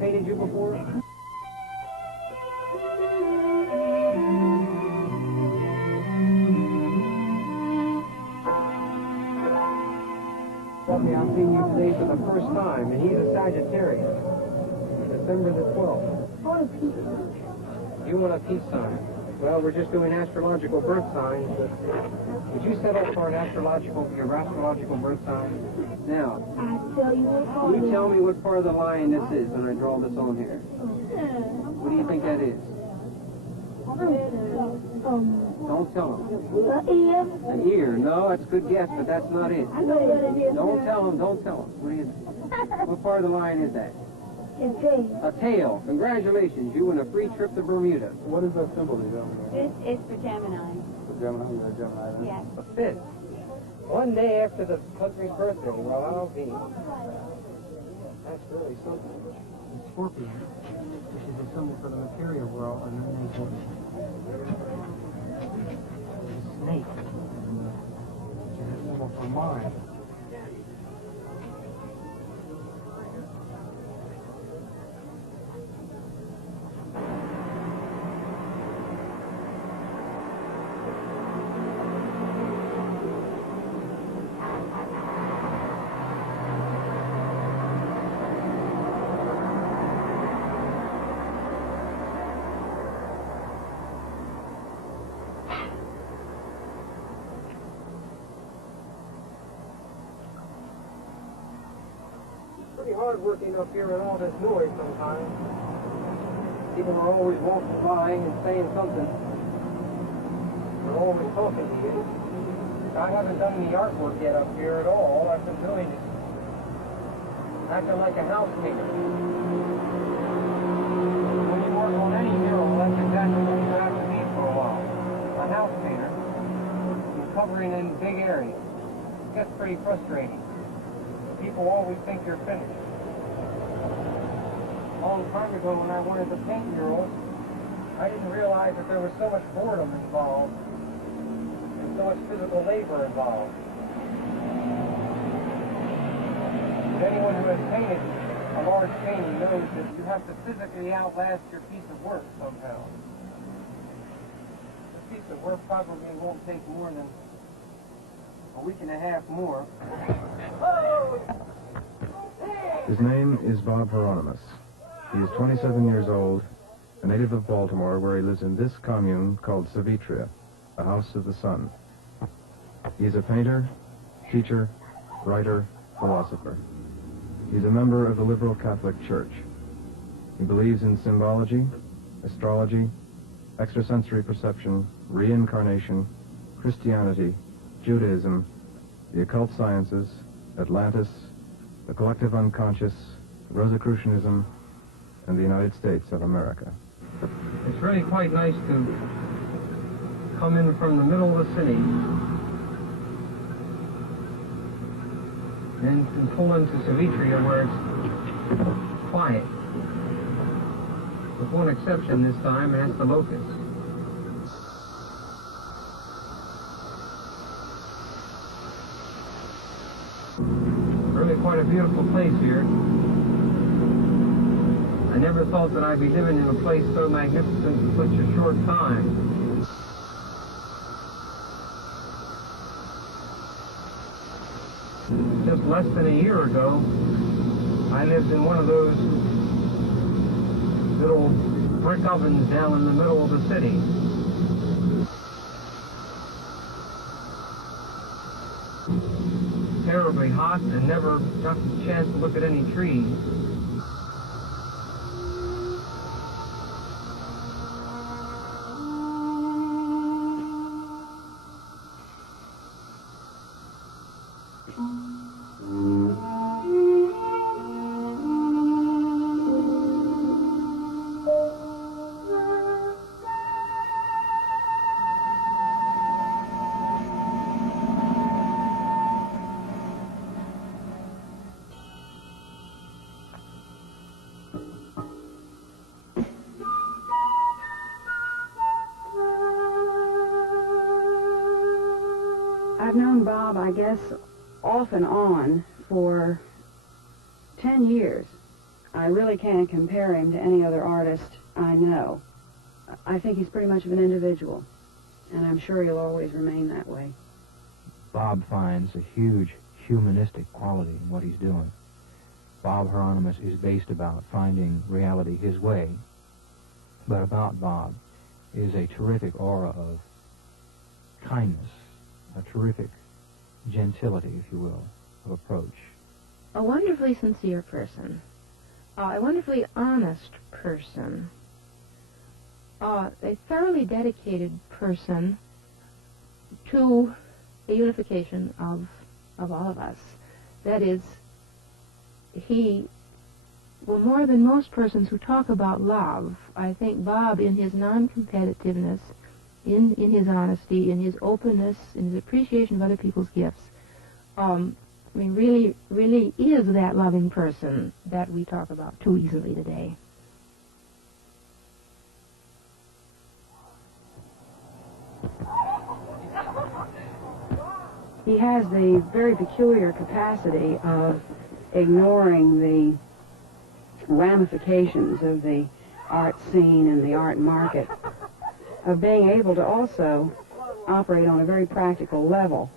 painted you before? I'm seeing you today for the first time, and he's a Sagittarius. December the 12th. I want a peace sign. You want a peace sign? Well, we're just doing astrological birth signs. Would you settle for your astrological birth sign? Now, you tell me what part of the lion this is when I draw this on here. What do you think that is? Don't tell him. An ear. No, that's a good guess, but that's not it. I know what it is. Don't tell him. Don't tell him. What do you think? What part of the lion is that? A tail. A tail. Congratulations. You win a free trip to Bermuda. What is that symbol? It's for Gemini. For Gemini? You're a Gemini, then? Yes. A fifth. One day after the country's birthday. Well, I'll be. That's really something. Scorpion, which is a symbol for the material world, and then there's a snake, which is a symbol for mind. Pretty hard working up here with all this noise sometimes. People are always walking by and saying something. They're always talking to you. I haven't done any artwork yet up here at all. All I've been doing is acting like a house painter. When you work on any mural, that's exactly what you have to be for a while. A house painter. You're covering in big areas. It gets pretty frustrating. People always think you're finished. A long time ago when I wanted to paint murals, I didn't realize that there was so much boredom involved and so much physical labor involved. But anyone who has painted a large painting knows that you have to physically outlast your piece of work somehow. This piece of work probably won't take more than a week and a half more. His name is Bob Hieronymus. He is 27 years old, a native of Baltimore, where he lives in this commune called Savitria, a house of the sun. He is a painter, teacher, writer, philosopher. He's a member of the liberal Catholic Church. He believes in symbology, astrology, extrasensory perception, reincarnation, Christianity, Judaism, the occult sciences, Atlantis, the collective unconscious, Rosicrucianism, and the United States of America. It's really quite nice to come in from the middle of the city and pull into Savitria where it's quiet. With one exception this time, and that's the locusts. Really quite a beautiful place here. I never thought that I'd be living in a place so magnificent in such a short time. Just less than a year ago, I lived in one of those little brick ovens down in the middle of the city. Terribly hot and never got the chance to look at any trees. I've known Bob, I guess, off and on for 10 years. I really can't compare him to any other artist I know. I think he's pretty much of an individual, and I'm sure he'll always remain that way. Bob finds a huge humanistic quality in what he's doing. Bob Hieronymus is based about finding reality his way, but about Bob is a terrific aura of kindness, a terrific gentility, if you will, of approach. A wonderfully sincere person, a wonderfully honest person, a thoroughly dedicated person to the unification of all of us. That is, he, well, more than most persons who talk about love, I think Bob, in his non-competitiveness, in his honesty, in his openness, in his appreciation of other people's gifts, I mean, really is that loving person that we talk about too easily today. He has the very peculiar capacity of ignoring the ramifications of the art scene and the art market, of being able to also operate on a very practical level.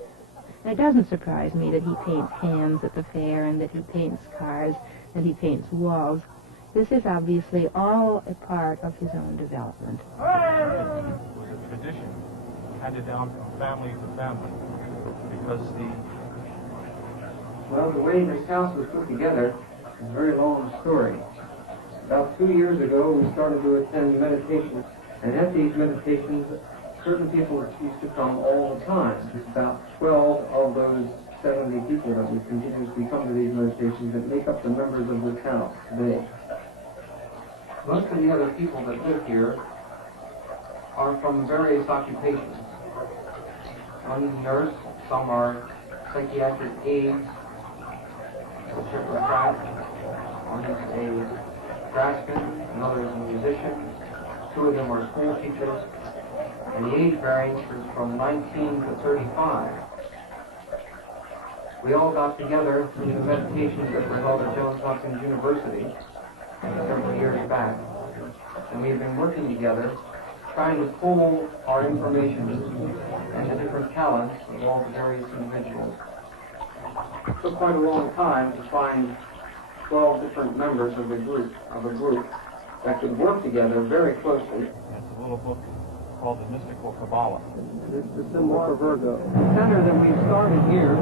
And it doesn't surprise me that he paints hands at the fair and that he paints cars and he paints walls. This is obviously all a part of his own development. It was a tradition handed down from family to family because Well, the way this house was put together is a very long story. About 2 years ago, we started to attend meditations, and at these meditations, certain people used to come all the time. About 12 of those 70 people that would continuously come to these meditations that make up the members of this house today. Most of the other people that live here are from various occupations. One is a nurse, some are psychiatric aides, a shepherd track, one is a draftsman, another is a musician, two of them are school teachers, and the age variance is from 19 to 35. We all got together through the meditations that were held at Johns Hopkins University several years back, and we have been working together trying to pull our information and the different talents of all the various individuals. It took quite a long time to find 12 different members of a group that could work together very closely. it's a little book called The Mystical Kabbalah. This is the symbol for Virgo. The center that we've started here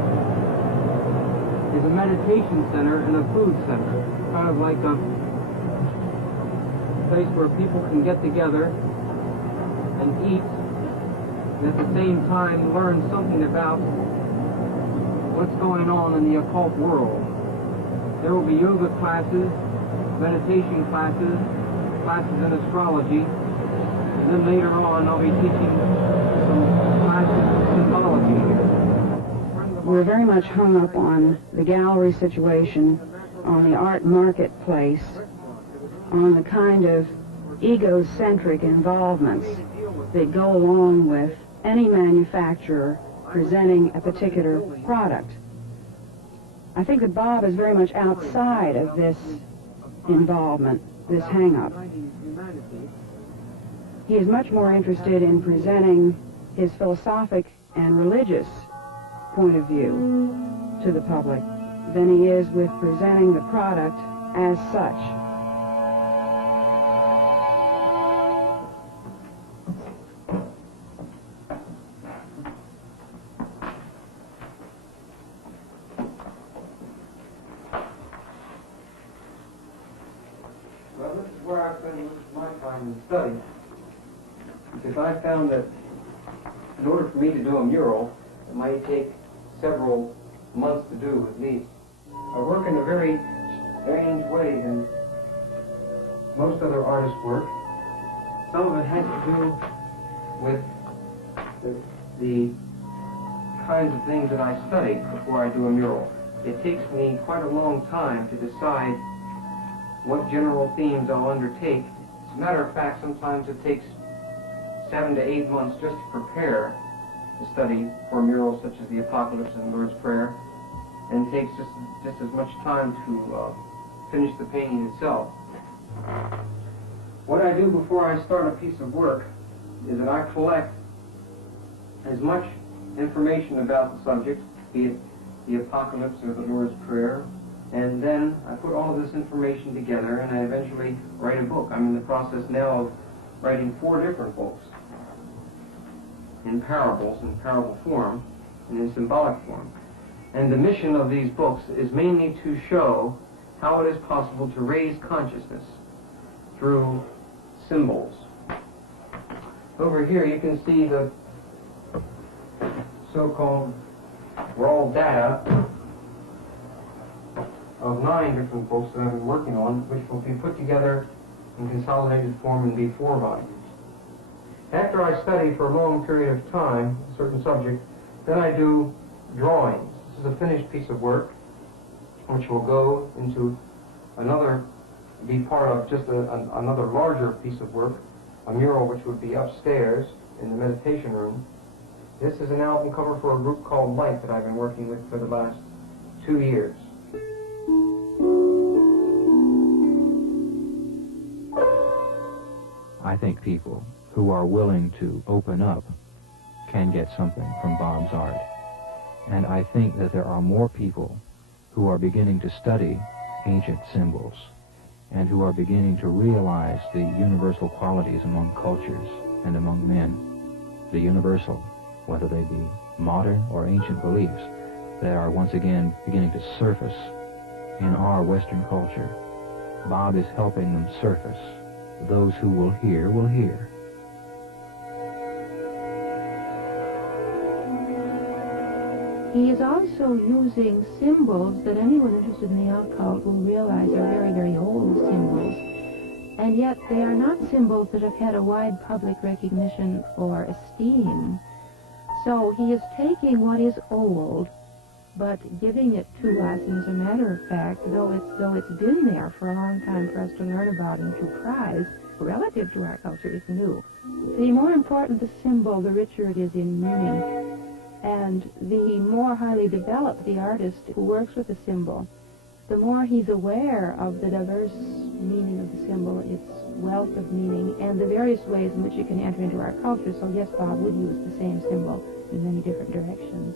is a meditation center and a food center. Kind of like a place where people can get together and eat, and at the same time learn something about what's going on in the occult world. There will be yoga classes, meditation classes, classes in astrology, and then later on I'll be teaching some classes of symbology. We're very much hung up on the gallery situation, on the art marketplace, on the kind of egocentric involvements that go along with any manufacturer presenting a particular product. I think that Bob is very much outside of this involvement, this hang-up. He is much more interested in presenting his philosophic and religious point of view to the public than he is with presenting the product as such. Well, this is where I spend most of my time in study, because I found that in order for me to do a mural, it might take several months to do at least. I work in a very strange way than most other artists work. Some of it has to do with the kinds of things that I study before I do a mural. It takes me quite a long time to decide what general themes I'll undertake. As a matter of fact, sometimes it takes 7 to 8 months just to prepare the study for murals such as the Apocalypse and Lord's Prayer, and it takes just as much time to finish the painting itself. What I do before I start a piece of work is that I collect as much information about the subject, be it the Apocalypse or the Lord's Prayer, and then I put all of this information together and I eventually write a book. I'm in the process now of writing 4 different books in parables, in parable form, and in symbolic form. And the mission of these books is mainly to show how it is possible to raise consciousness through symbols. Over here you can see the so-called raw data of 9 different books that I've been working on, which will be put together in consolidated form and be 4 volumes. After I study for a long period of time a certain subject, then I do drawings. This is a finished piece of work which will go into another, be part of just another larger piece of work, a mural which would be upstairs in the meditation room. This is an album cover for a group called Light that I've been working with for the last 2 years. I think people who are willing to open up can get something from Bob's art. And I think that there are more people who are beginning to study ancient symbols and who are beginning to realize the universal qualities among cultures and among men, the universal, whether they be modern or ancient beliefs, that are once again beginning to surface in our Western culture. Bob is helping them surface. Those who will hear will hear. He is also using symbols that anyone interested in the occult will realize are very, very old symbols. And yet they are not symbols that have had a wide public recognition or esteem. So he is taking what is old, but giving it to us, and as a matter of fact, though it's been there for a long time for us to learn about and to prize, relative to our culture, it's new. The more important the symbol, the richer it is in meaning. And the more highly developed the artist who works with the symbol, the more he's aware of the diverse meaning of the symbol, its wealth of meaning, and the various ways in which it can enter into our culture. So yes, Bob would use the same symbol in many different directions.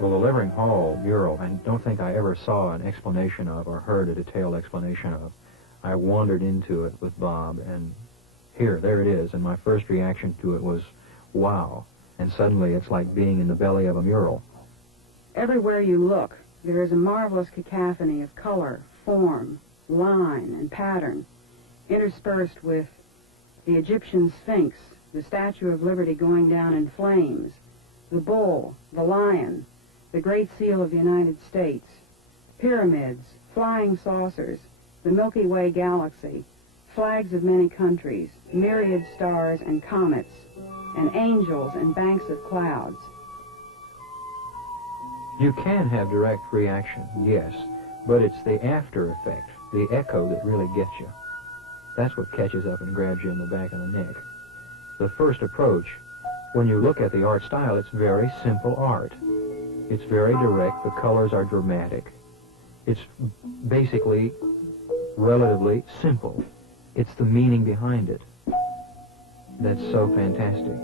Well, the Levering Hall mural, I don't think I ever saw an explanation of or heard a detailed explanation of. I wandered into it with Bob, and there it is, and my first reaction to it was, wow. And suddenly it's like being in the belly of a mural. Everywhere you look, there is a marvelous cacophony of color, form, line, and pattern, interspersed with the Egyptian Sphinx, the Statue of Liberty going down in flames, the bull, the lion, the Great Seal of the United States, pyramids, flying saucers, the Milky Way galaxy, flags of many countries, myriad stars and comets, and angels and banks of clouds. You can have direct reaction, yes, but it's the after effect, the echo that really gets you. That's what catches up and grabs you in the back of the neck. The first approach, when you look at the art style, it's very simple art. It's very direct. The colors are dramatic. It's basically relatively simple. It's the meaning behind it that's so fantastic.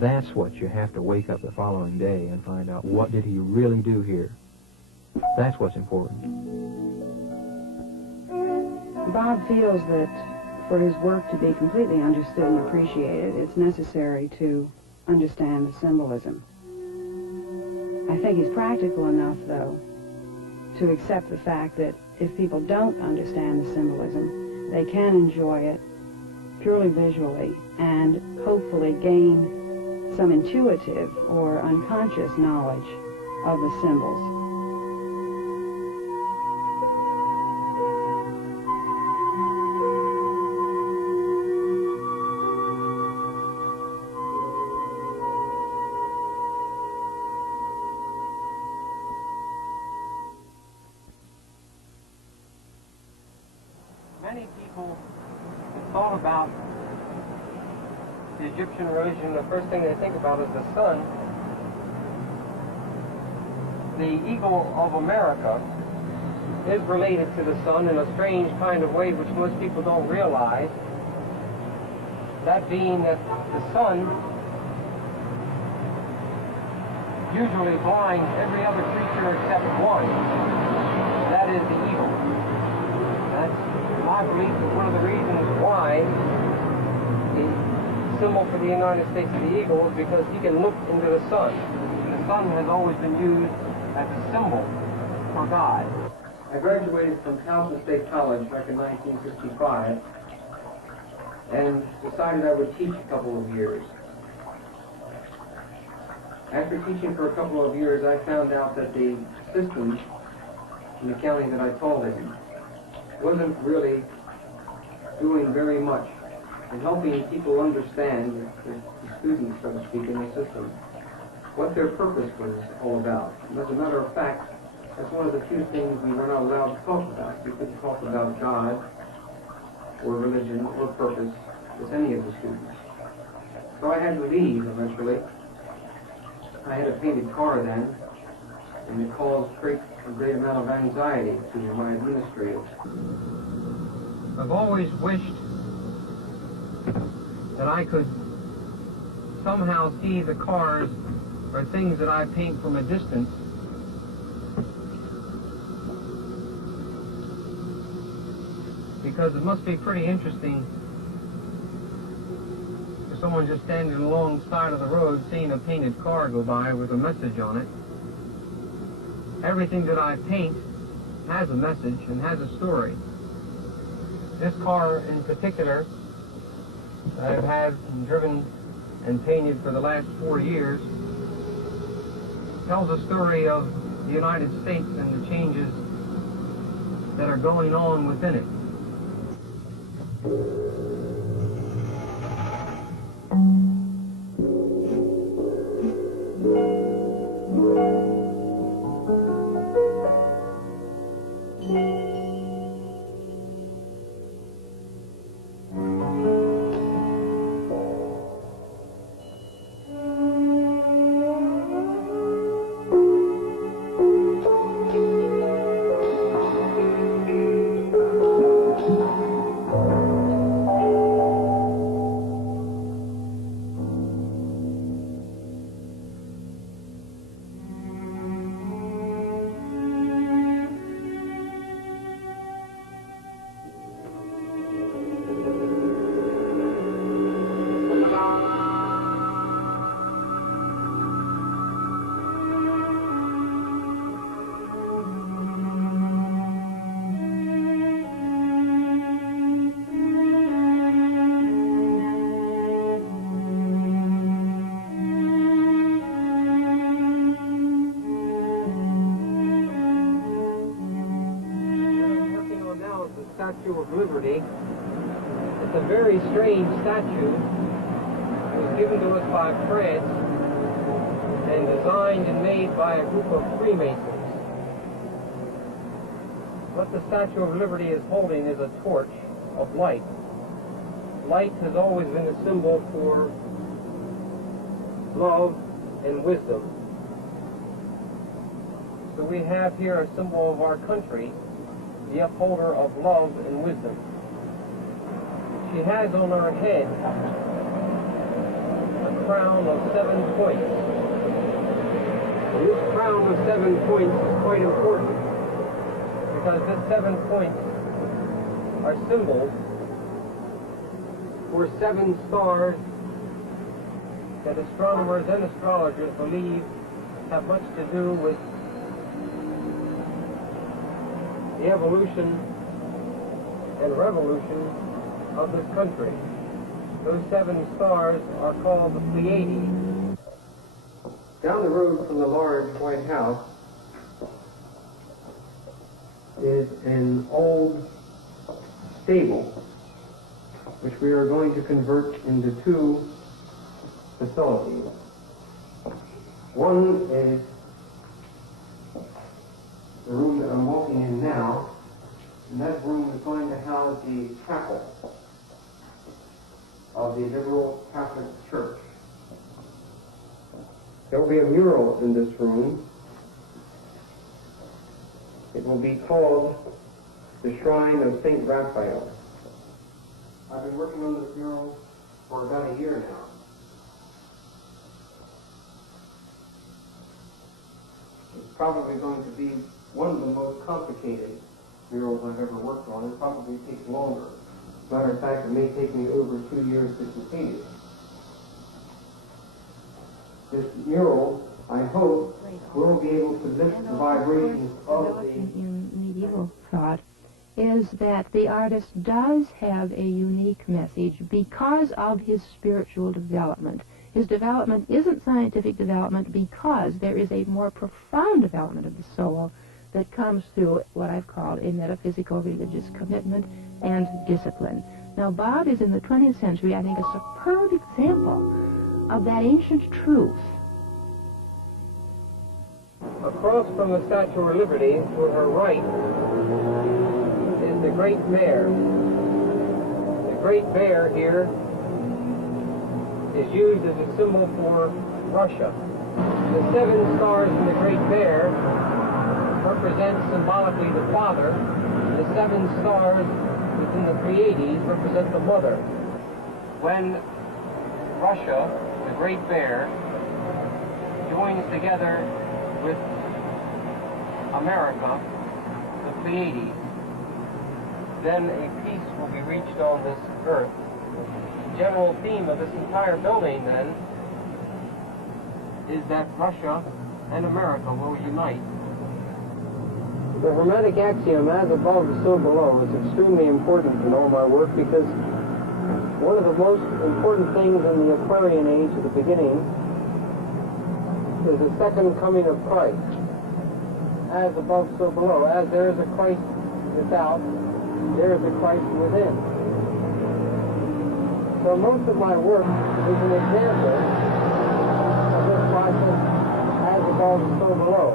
That's what you have to wake up the following day and find out, what did he really do here? That's what's important. Bob feels that for his work to be completely understood and appreciated, it's necessary to understand the symbolism. I think he's practical enough, though, to accept the fact that if people don't understand the symbolism, they can enjoy it purely visually and hopefully gain some intuitive or unconscious knowledge of the symbols. Many people have thought about the Egyptian religion, the first thing they think about is the sun. The eagle of America is related to the sun in a strange kind of way which most people don't realize. That being that the sun usually blinds every other creature except one. That is the eagle. That's my belief that one of the reasons why the symbol for the United States is the eagle is because he can look into the sun. And the sun has always been used as a symbol for God. I graduated from Towson State College back in 1965 and decided I would teach a couple of years. After teaching for a couple of years, I found out that the system in the county that I taught in wasn't really doing very much in helping people understand, the students, so to speak, in the system, what their purpose was all about. And as a matter of fact, that's one of the few things we were not allowed to talk about. We couldn't talk about God or religion or purpose with any of the students. So I had to leave eventually. I had a painted car then, and it caused a great amount of anxiety to my administrators. I've always wished that I could somehow see the cars or things that I paint from a distance because it must be pretty interesting for someone just standing alongside of the road seeing a painted car go by with a message on it. Everything that I paint has a message and has a story. This car in particular that I've had and driven and painted for the last 4 years tells a story of the United States and the changes that are going on within it. Statue of Liberty. It's a very strange statue. It was given to us by France and designed and made by a group of Freemasons. What the Statue of Liberty is holding is a torch of light. Light has always been a symbol for love and wisdom. So we have here a symbol of our country, the upholder of love and wisdom. She has on her head a crown of 7 points. This crown of 7 points is quite important because this 7 points are symbols for 7 stars that astronomers and astrologers believe have much to do with the evolution and revolution of this country. Those 7 stars are called the Pleiades. Down the road from the large White House is an old stable which we are going to convert into 2 facilities. One is the room that I'm walking in now, and that room is going to house the chapel. of the Liberal Catholic Church. There will be a mural in this room. It will be called The Shrine of St. Raphael. I've been working on this mural for about a year now. It's probably going to be one of the most complicated murals I've ever worked on. It probably takes longer. As a matter of fact, it may take me over 2 years to complete it. This mural, I hope, will be able to lift the vibrations of the... In medieval thought is that the artist does have a unique message because of his spiritual development. His development isn't scientific development because there is a more profound development of the soul that comes through what I've called a metaphysical religious commitment and discipline. Now, Bob is in the 20th century, I think, a superb example of that ancient truth. Across from the Statue of Liberty, to her right, is the Great Bear. The Great Bear here is used as a symbol for Russia. The 7 stars in the Great Bear represent symbolically the Father. The 7 stars within the Pleiades represent the Mother. When Russia, the Great Bear, joins together with America, the Pleiades, then a peace will be reached on this earth. The general theme of this entire building, then, is that Russia and America will unite. The Hermetic axiom, as above, so below, is extremely important in all my work because one of the most important things in the Aquarian age at the beginning is the second coming of Christ. As above, so below. As there is a Christ without, there is a Christ within. So most of my work is an example of this process, as above, so below.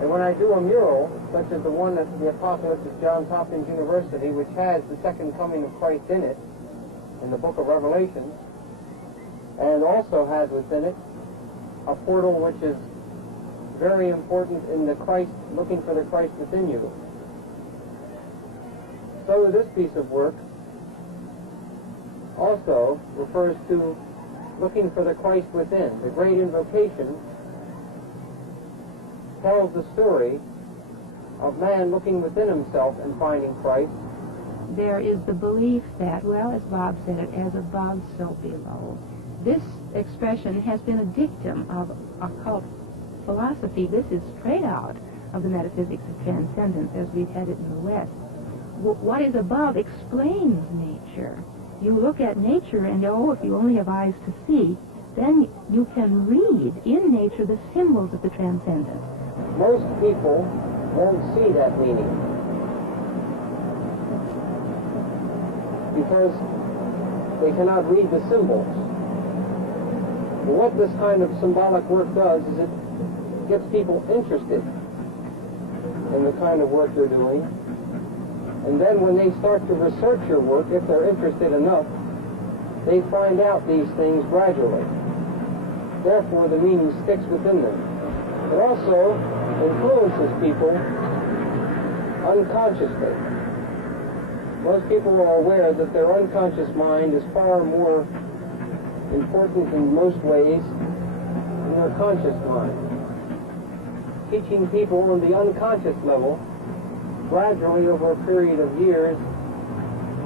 And when I do a mural, such as the one at the Apocalypse at Johns Hopkins University, which has the second coming of Christ in it, in the book of Revelation, and also has within it a portal which is very important in the Christ, looking for the Christ within you. So this piece of work also refers to looking for the Christ within. The Great Invocation tells the story of man looking within himself and finding Christ. There is the belief that, well, as Bob said it, as above, so below. This expression has been a dictum of occult philosophy. This is straight out of the metaphysics of transcendence as we've had it in the West. What is above explains nature. You look at nature and, oh, if you only have eyes to see, then you can read in nature the symbols of the transcendent. Most people won't see that meaning because they cannot read the symbols. What this kind of symbolic work does is it gets people interested in the kind of work you're doing. And then when they start to research your work, if they're interested enough, they find out these things gradually. Therefore, the meaning sticks within them. It also influences people unconsciously. Most people are aware that their unconscious mind is far more important in most ways than their conscious mind. Teaching people on the unconscious level gradually over a period of years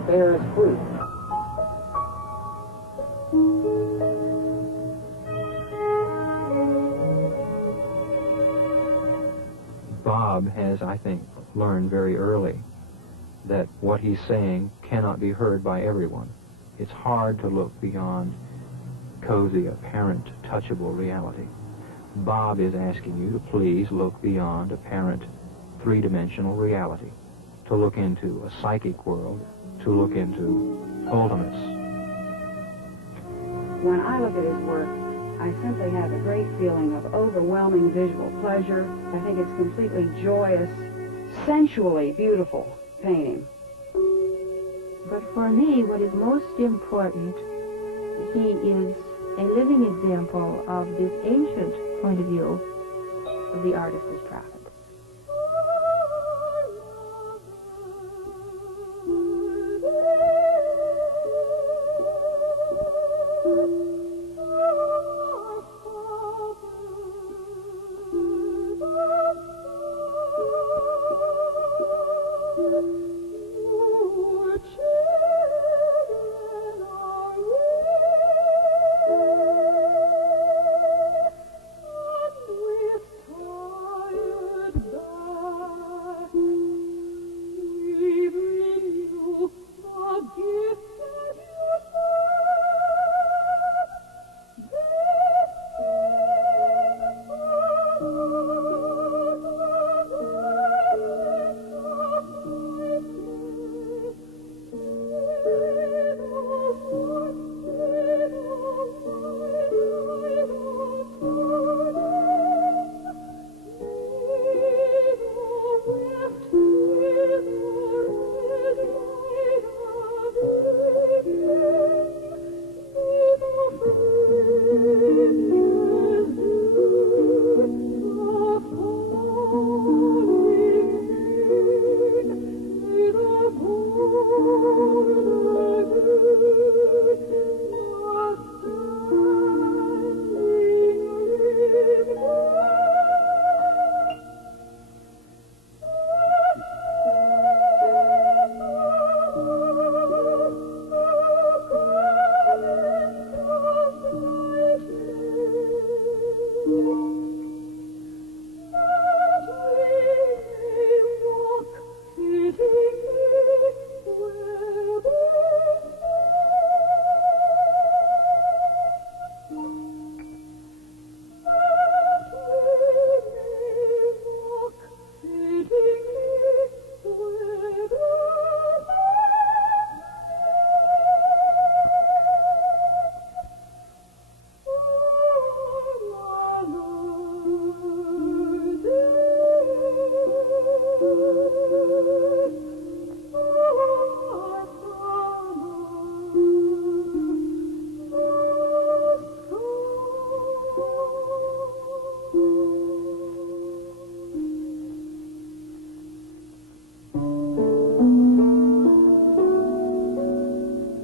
bears fruit. Bob has, I think, learned very early that what he's saying cannot be heard by everyone. It's hard to look beyond cozy, apparent, touchable reality. Bob is asking you to please look beyond apparent three-dimensional reality, to look into a psychic world, to look into ultimates. When I look at his work, I simply have a great feeling of overwhelming visual pleasure. I think it's completely joyous, sensually beautiful painting. But for me, what is most important he is a living example of this ancient point of view of the artist as prophet.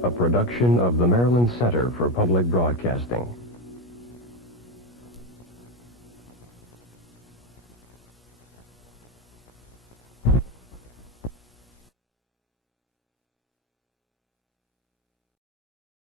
A production of the Maryland Center for Public Broadcasting.